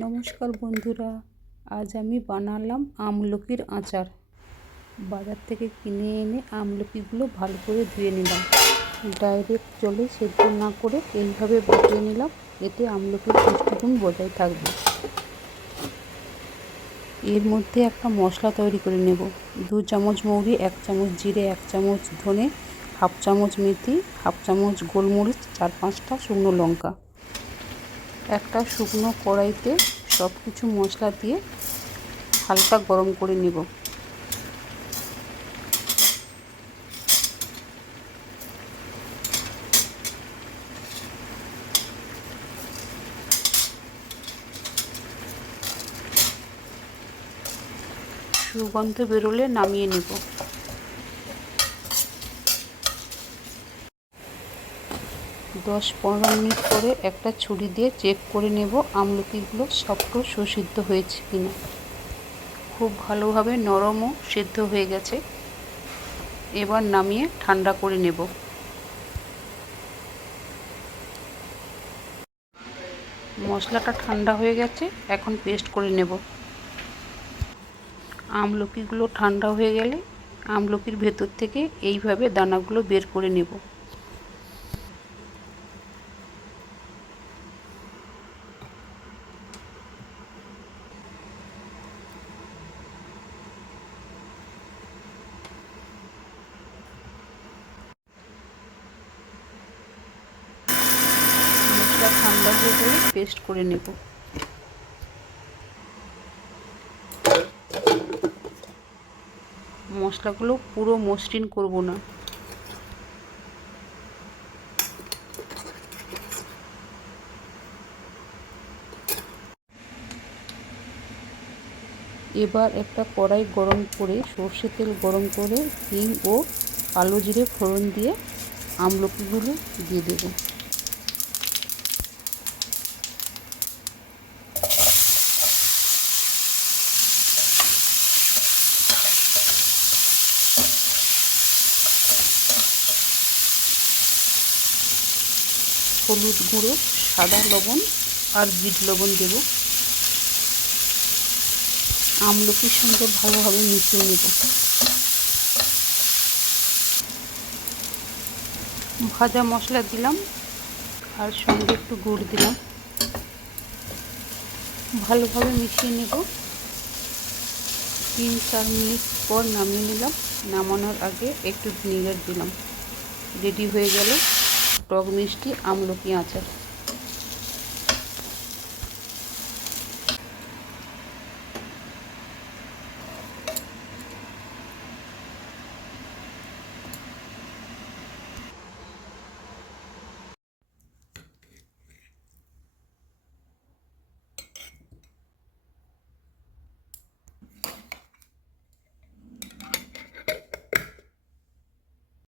নমস্কার বন্ধুরা, আজ আমি বানালাম আমলকির আচার। বাজার থেকে কিনে এনে আমলকিগুলো ভালো করে ধুয়ে নিলাম। ডাইরেক্ট জলে সেদ্ধ না করে এইভাবে বসিয়ে নিলাম, এতে আমলকির পুষ্টিগুণ বজায় থাকবে। এর মধ্যে একটা মশলা তৈরি করে নেব। 2 চামচ মৌরি, 1 চামচ জিরে, 1 চামচ ধনে, হাফ চামচ মেথি, হাফ চামচ গোলমরিচ, 4-5টা শুকনো লঙ্কা। একটা শুকনো কড়াইতে সব কিছু মশলা দিয়ে হালকা গরম করে নেব। সুগন্ধ বেরোলে নামিয়ে নেব। 10-15 মিনিট পরে একটা ছুরি দিয়ে চেক করে নেব আমলকিগুলো সবটা সুসিদ্ধ হয়েছে কিনা। খুব ভালোভাবে নরম ও সিদ্ধ হয়ে গেছে। এবার নামিয়ে ঠান্ডা করে নেব। মশলাটা ঠান্ডা হয়ে গেছে, এখন পেস্ট করে নেব। আমলকিগুলো ঠান্ডা হয়ে গেলে আমলকির ভেতর থেকে এইভাবে দানাগুলো বের করে নেব। মশলা ঠান্ডা হয়ে গেলে পেস্ট করে নেব। মশলাগুলো পুরো মসৃণ করব না। এবার একটা কড়াই গরম করে সর্ষে তেল গরম করে হিং ও কালো জিরে ফোড়ন দিয়ে আমলকিগুলো দিয়ে দেব। হলুদ গুঁড়ো, সাদা লবণ আর বিট লবণ দেব। আমলকির সঙ্গে ভালোভাবে মিশিয়ে নেব। ভাজা মশলা দিলাম আর সঙ্গে একটু গুড় দিলাম। ভালোভাবে মিশিয়ে নেব। 3-4 মিনিট পর নামিয়ে নিলাম। নামানোর আগে একটু ভিনেগার দিলাম। রেডি হয়ে গেল টক মিষ্টি আমলকি আচার।